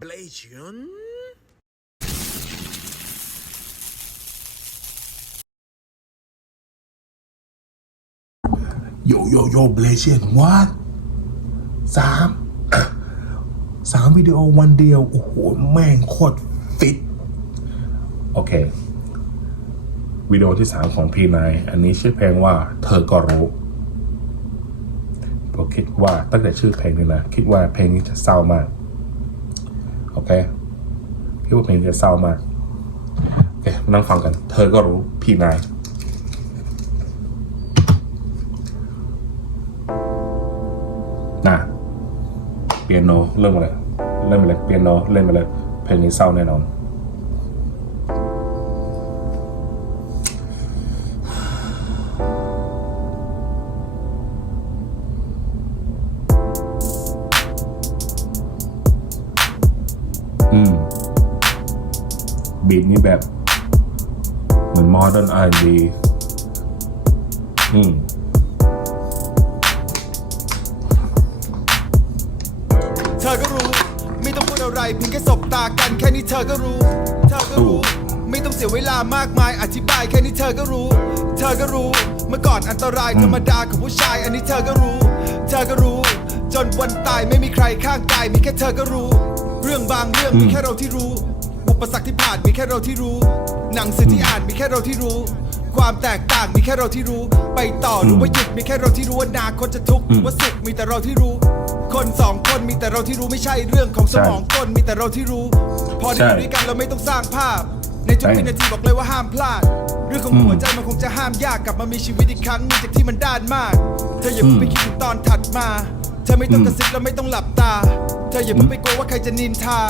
Blation โยโยโยเบลเชียนวัดสามสามวิดีโอวันเดียว โอ้โห แม่งโคตรฟิต โอเค วิดีโอที่สามของพีนายอันนี้ชื่อเพลงว่าเธอก็รู้ผมคิดว่าตั้งแต่ชื่อเพลงนี่นะ คิดว่าเพลงนี้จะเศร้ามาก โอเคพี่ว่าเพลงจะเศร้ามากโอเคนั่งฟังกัน เธอก็รู้พี่นายนะเปียโนเริ่มมาเลยเริ่มมาเลยเปียโนเล่นมาเลยเพลงนี้เศร้าแน่นอน บีทนี่แบบ เหมือน modern R&B อืมเธอก็รู้ ไม่ต้องพูดอะไรเพียงแค่สบตากันแค่นี้เธอก็รู้ เธอก็รู้ ไม่ต้องเสียเวลามากมายอธิบายแค่นี้เธอก็รู้ เธอก็รู้ เมื่อก่อนอันตรายธรรมดาของผู้ชาย อันนี้เธอก็รู้ เธอก็รู้ จนวันตายไม่มีใครข้างกายมีแค่เธอก็รู้ เรื่องบางเรื่องมีแค่เราที่รู้อุ ปสรรคที่ผ่านมีแค่เราที่รู้ หนังสือที่อ่านมีแค่เราที่รู้ ความแตกต่างมีแค่เราที่รู้ ไปต่อหรือว่าหยุดมีแค่เราที่รู้ว่าอนาคตจะทุกข์หรือว่าสุขมีแต่เราที่รู้ คนสองคนมีแต่เราที่รู้ไม่ใช่เรื่องของสมองกลมีแต่เราที่รู้ พอได้อยู่ด้วยกันเราไม่ต้องสร้างภาพ ในทุกใช่วินาทีบอกเลยว่าห้ามพลาดเรื่องของหัวใจมันคงจะห้ามยากกลับมามีชีวิตอีกครั้งหนึงจากที่มันด้านมากเธออย่าเพิ่งไปคิดถึงตอนถัดมา เธอไม่ต้องกระซิบและไม่ต้องหลับตา เธออย่าเพิ่งไปกลัวว่าใครจะนินทา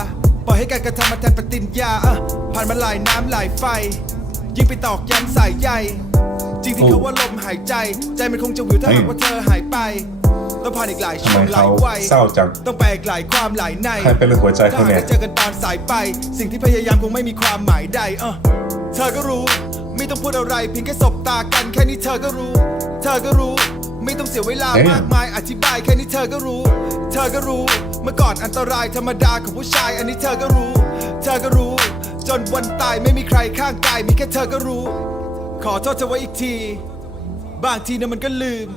ปล่อยให้การกระทำมาแทนปฏิญญาอะผ่านมาหลายน้ำหลายไฟ ยิ่งไปตอกย้ำสายใยจริงที่เขาว่าลมหายใจ ใจมันคงจะวิวถ้าหากว่าเธอหายไปต้องผ่านอีกหลายทำช่ไมวงหลาเขายวัยเศร้าจังต้องไปอีกหลายความหลายในใครเป็นเรื่องหัวใจเขาเนี่ยถ้หกได้เจอกันตอนสายไป สิ่งที่พยายามคงไม่มีความหมายใดเออเธอก็รู้ ไม่ต้องพูดอะไรเพียงแค่สบตากันแค่นี้เธอก็รู้ เธอก็รู้ ไม่ต้องเสียเวลาเอ๊ะมากมายอธิบายแค่นี้เธอก็รู้ เธอก็รู้ เมื่อก่อนอันตรายธรรมดาของผู้ชาย อันนี้เธอก็รู้ เธอก็รู้ จนวันตายไม่มีใครข้างกายมีแค่เธอก็รู้ ขอโทษเธอไว้อีกที บางทีนะมันก็ลืม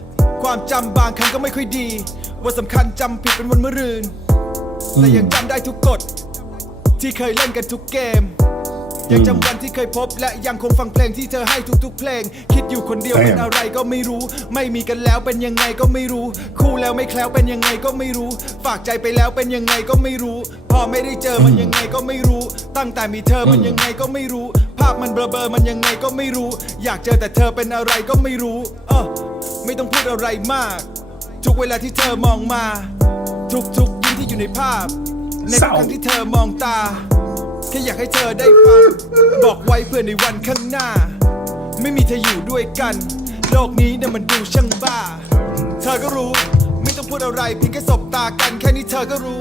ความจำบางครั้งก็ไม่ค่อยดี ว่าสำคัญจำผิดเป็นวันมะรืน แต่ยังจำได้ทุกกฎที่เคยเล่นกันทุกเกม ยังจำวันที่เคยพบ และยังคงฟังเพลงที่เธอให้ทุกๆเพลง คิดอยู่คนเดียว Damn เป็นอะไรก็ไม่รู้ ไม่มีกันแล้วเป็นยังไงก็ไม่รู้ คู่แล้วไม่แคล้วเป็นยังไงก็ไม่รู้ ฝากใจไปแล้วเป็นยังไงก็ไม่รู้ พอไม่ได้เจอมันยังไงก็ไม่รู้ ตั้งแต่มีเธอมันยังไงก็ไม่รู้ ภาพมันเบลอๆมันยังไงก็ไม่รู้ อยากเจอแต่เธอเป็นอะไรก็ไม่รู้เออไม่ต้องพูดอะไรมาก ทุกเวลาที่เธอมองมา ทุกๆยิ้มที่อยู่ในภาพ ในทุกครั้งที่เธอมองตา แค่อยากให้เธอได้ฟัง บอกไว้เพื่อในวันข้างหน้า ไม่มีเธออยู่ด้วยกัน โลกนี้เนี่ยมันดูช่างบ้า เธอก็รู้ไม่ต้องพูดอะไรเพียงแค่สบตากัน แค่นี้เธอก็รู้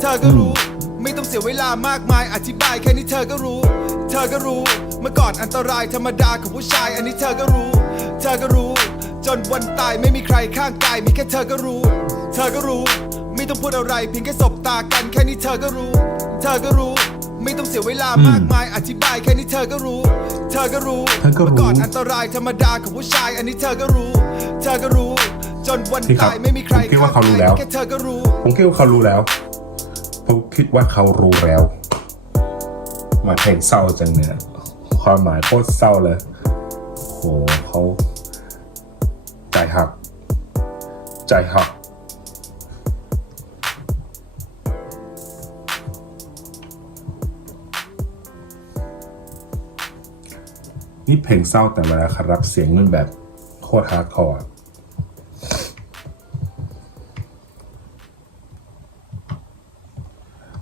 เธอก็รู้ ไม่ต้องเสียเวลามากมายอธิบาย แค่นี้เธอก็รู้ เธอก็รู้เมื่อก่อนอันตรายธรรมดาของผู้ชาย อันนี้เธอก็รู้ เธอก็รู้ จนวันตายไม่มีใครข้างกายมีแค่เธอก็รู้ เธอก็รู้ ไม่ต้องพูดอะไรเพียงแค่สบตากัน แค่นี้เธอก็รู้ เธอก็รู้ ไม่ต้องเสียเวลามากมายอธิบายแค่นี้เธอก็รู้เธอก็รู้ เธอก็รู้เมื่อก่อนอันตรายธรรมดาของผู้ชาย อันนี้เธอก็รู้ เธอก็รู้ จนวันที่ครับตายไม่มีใครผมคิดว่าเขารู้แล้วแค่เธอก็รู้ผมคิดว่าเขารู้แล้วผมคิดว่าเขารู้แล้วมาเพลงเศร้าจังเนี่ยความหมายโคตรเศร้าเลยโหเขาใจหัก ใจหัก นี่เพลงเศร้าแต่เวลาครับเสียงมันแบบโคตรฮาร์ดคอร์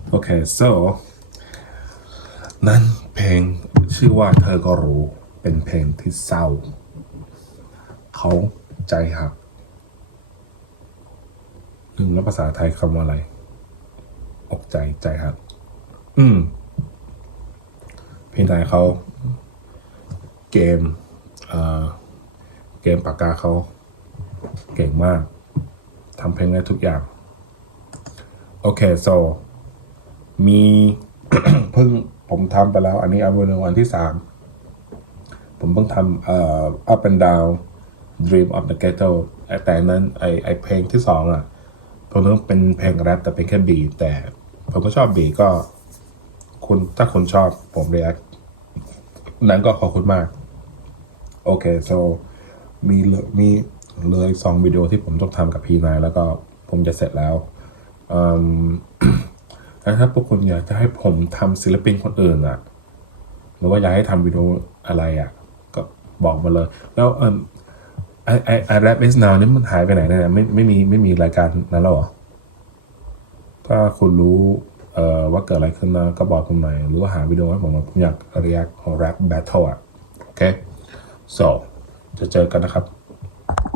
โอเค so นั้นเพลงชื่อว่าเธอก็รู้เป็นเพลงที่เศร้า เขาใจหักลืมแล้วภาษาไทยคำว่าอะไร อกใจใจหัก อืม เพลงไทยเขา เกมเอ่อเกมปากกาเขาเก่งมากทำเพลงได้ทุกอย่าง โอเค so มีเพิ่งผมทำไปแล้ว อันนี้เอาเป็นวันที่สามผมเพิ่งทำเอ่อ up and down dream of the ghetto แต่นนั้นไอไอเพลงที่สองอะผมต้องเป็นเพลงแรปแต่เป็นแค่บีแต่ผมก็ชอบบีก็คุณถ้าคุณชอบผม react นั้นก็ขอบคุณมาก โอเค so มีเหลือมีเหลืออีกสองวิดีโอที่ผมต้องทำกับพีนายแล้วก็ผมจะเสร็จแล้วแล้วถ้าพวกคุณอยากจะให้ผมทำศิลปินคนอื่นอะหรือว่าอยากให้ทำวิดีโออะไรอะก็บอกมาเลย แล้วเออไอไอไอแรปเอสนาวนี่มันหายไปไหนเนี่ยไม่ไม่มีไม่มีรายการนั้นแล้วหรอถ้าคุณรู้ ว่าเกิดอะไรขึ้นนะก็บอกผมหน่อยหรือว่าหาวิดีโอให้ผมหน่อยผมอยากเรียกแรปแบทเทิลอะ โอเค so จะเจอกันนะครับ